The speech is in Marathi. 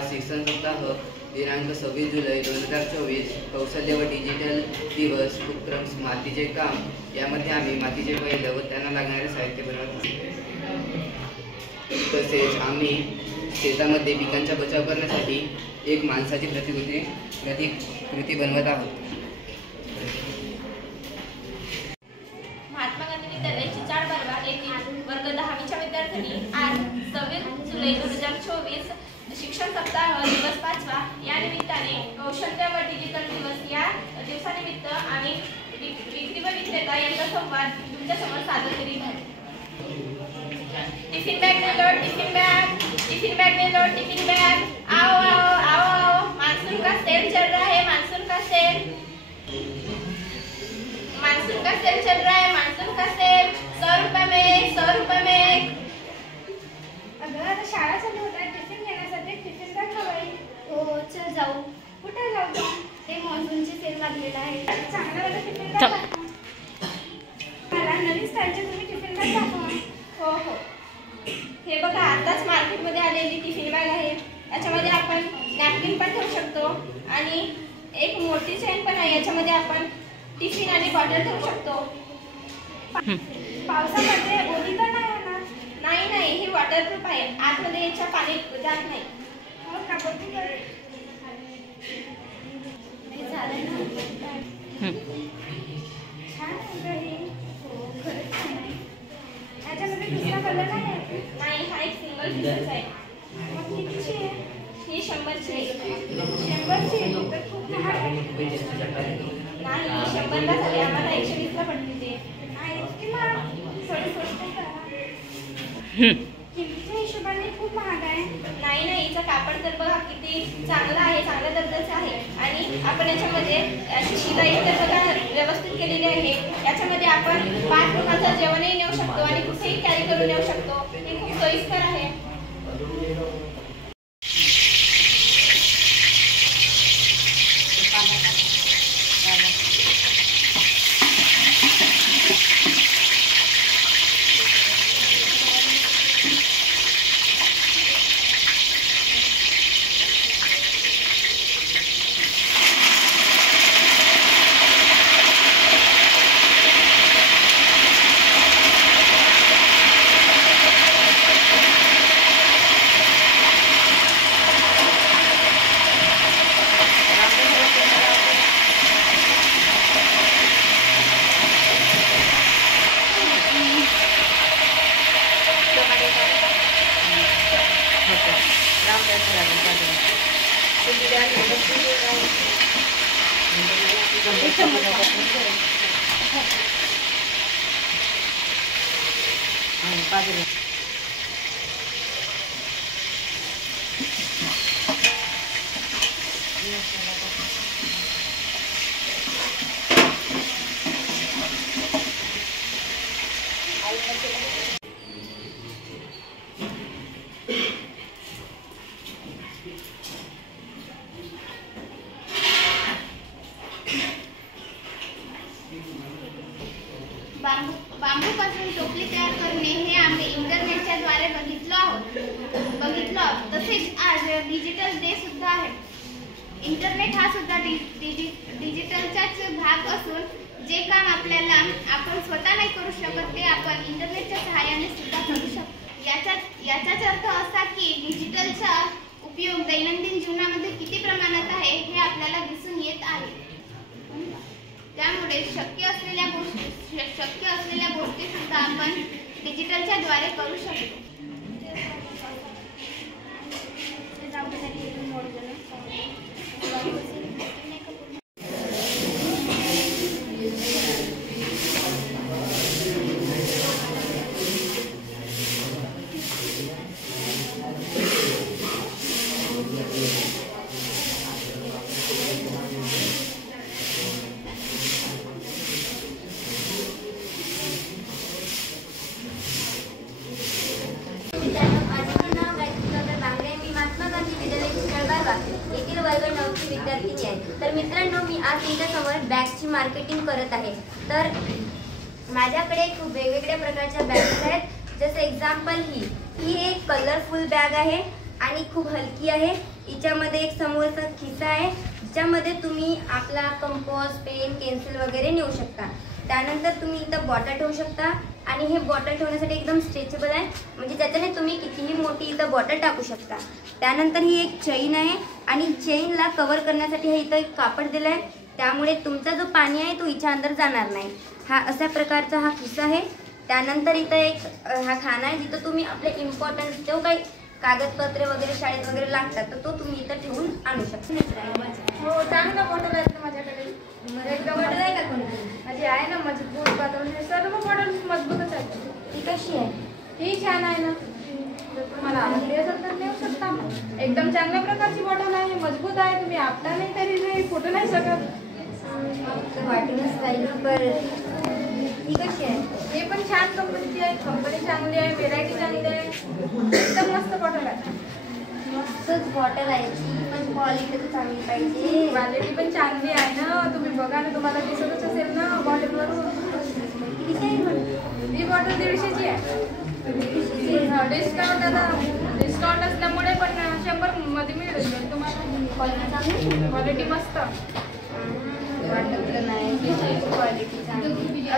आज शिक्षण सप्ताह दिनांक 26 जुलै 2024 कौशल्य व डिजिटल दिवस उपक्रम मातीचे काम यामध्ये आम्ही मातीचे बैल व त्यांना लागणारे साहित्य बनवत आहोत। तसेच आम्ही शेतामध्ये पिकांचा बचाव करण्यासाठी एक माणसाची प्रतिकृती बनवत आहोत। महात्मा गांधी विद्यालयाची 4 बारवा येथील वर्ग 10वीच्या विद्यार्थ्यांनी आज 26 जुलै 2024 शिक्षण सप्ताह दिवस 5वा या निमित्ताने कौशल्य व डिजिटल दिवस या दिवसानिमित्त आम्ही विक्री व विक्रेता यांचा संवाद तुमच्यासमोर सादर करीत आहोत। टिफिन बैग ले लो, टिफिन बैग ले लो, टिफिन बैग। आओ आओ आओ आओ, मानसून का सेल चल रहा है, मानसून का सेल। मानसून का सेल चल रहा है, मानसून का सेल। 100 रुपये में 100 रुपये में। अगं आता शाळा चालू होत आहे, टिफिन घेण्यासाठी टिफिन बॅग हवी। हो चल जाऊ। कुठे जाऊ? ते मॉन्सूनची सेल लागलेला आहे, चांगला वाला टिफिन बॅग दाखवा। मला नवीन स्टाईलचे तुम्ही टिफिन बॅग दाखवा। हो हो, हे बघा आताच मार्केटमध्ये आलेली टिफिन बॅग आहे। याच्यामध्ये आपण नॅपकिन पण ठेवू शकतो आणि एक मोठी चेन पण आहे, याच्यामध्ये आपण टिफिन आणि बॉटल ठेवू शकतो। पावसामध्ये ओली तर नाही होणार? नाही नाही, ही वॉटरप्रूफ आहे, आतमध्ये याच्या पाणी जात नाही। हो का? बघू बरं। हे झालं ना? छान आहे हे। हो खरंच छान आहे। याच्यामध्ये दुसरा कलर नाही आहे? नाही, हा एक सिंगल पीसच आहे। मग कितीची आहे? ही 100ची आहे। 100ची? तर खूप महाग आहे। नाही, 100ला झाली, आम्हाला 120ला पडली ते। आहे की महाग? थोडी स्वस्त करा। किमतीच्या हिशोबाने खूप महाग आहे। नाही नाही, हिचं कापड तर बघा किती चांगलं आहे, चांगल्या दर्जाचं आहे आणि आपण याच्यामध्ये अशी शिलाई तर बघा व्यवस्थित केलेली आहे। याच्यामध्ये आपण 5 लोकांचं जेवणही नेऊ शकतो आणि कुठेही कॅरी करून नेऊ शकतो। हे खूप सोयीस्कर आहे। बांबूपासून टोपली तयार करणे हे आम्ही इंटरनेटच्या द्वारे बघितलो। तसेच आज डिजिटल डे सुद्धा आहे। इंटरनेट हा सुद्धा डिजिटलचाच भाग असून जे काम आपण स्वतः नाही करू शकत ते आपण इंटरनेटच्या सहाय्याने सुद्धा करू शकतो। याचाच अर्थ असा की डिजिटलचा उपयोग दैनंदिन जीवनामध्ये किती प्रमाणात आहे हे आपल्याला दिसून येत आहे। त्यामुळे शक्य असलेल्या गोष्टी सुद्धा आपण डिजिटलच्या द्वारे करू शकतो। विद्यार्थी आहे। तर मित्रांनो, मी आज तुमच्यासमोर बॅगची मार्केटिंग करत आहे। तर माझ्याकडे खूप वेगवेगळ्या प्रकारच्या बॅग्स आहेत। जसे एक्झाम्पल ही एक कलरफुल बॅग आहे। आणि खूप हलकी आहे. हिच्यामध्ये एक समोरचा खिसा आहे ज्यामध्ये तुम्ही आपला कंपास, पेन, पेन्सिल वगैरे नेऊ शकता. त्यानंतर तुम्ही इथं बॉटल ठेवू शकता आणि हे बॉटल ठेवण्यासाठी एकदम स्ट्रेचेबल आहे, म्हणजे त्याच्याने तुम्ही कितीही मोठी इथं बॉटल टाकू शकता. त्यानंतर ही एक चेन आहे आणि चेनला कव्हर करण्यासाठी हे इथं एक कापड दिलं आहे, त्यामुळे तुमचा जो पाणी आहे तो हिच्या अंदर जाणार नाही. हा अशा प्रकारचा हा खिसा आहे. त्यानंतर इथं एक हा खाना आहे जिथं तुम्ही आपले इम्पॉर्टंट जो काही कागदपत्रे वगैरे शाळेत वगैरे लागतात तर तो तुम्ही इथं ठेवून आणू शकता. हो, चांगला बॉटल आहे माझ्याकडे. एकदम बॉटल आहे का कोणती? माझी आहे ना मजबूत पातळ, सर्व बॉटल मजबूतच आहे. ती कशी आहे? ही छान आहे ना, जर तुम्हाला आवडली असेल तर नेऊ शकता. एकदम चांगल्या प्रकारची बॉटल आहे, मजबूत आहे. तुम्ही आपटा नाही तरी नाही फुटू नाही शकत. वाटूनच राहील. बरं, ही कशी आहे? हे पण छान कंपनीची आहे, कंपनी चांगली आहे, व्हेरायटी चांगली आहे, एकदम मस्त बॉटल आहे. मस्तच बॉटल आहे, ती पण क्वालिटी तर चांगली पाहिजे. क्वालिटी पण चांगली आहे ना, तुम्ही बघा ना, तुम्हाला दिसतच असेल ना बॉटलवरून. किती आहे पण? ही बॉटल 150ची आहे. डिस्काउंट असल्यामुळे पण 100 मध्ये मिळेल तुम्हाला. क्वालिटी चांगली? क्वालिटी मस्त. वाटत नाही क्वालिटी चांगली.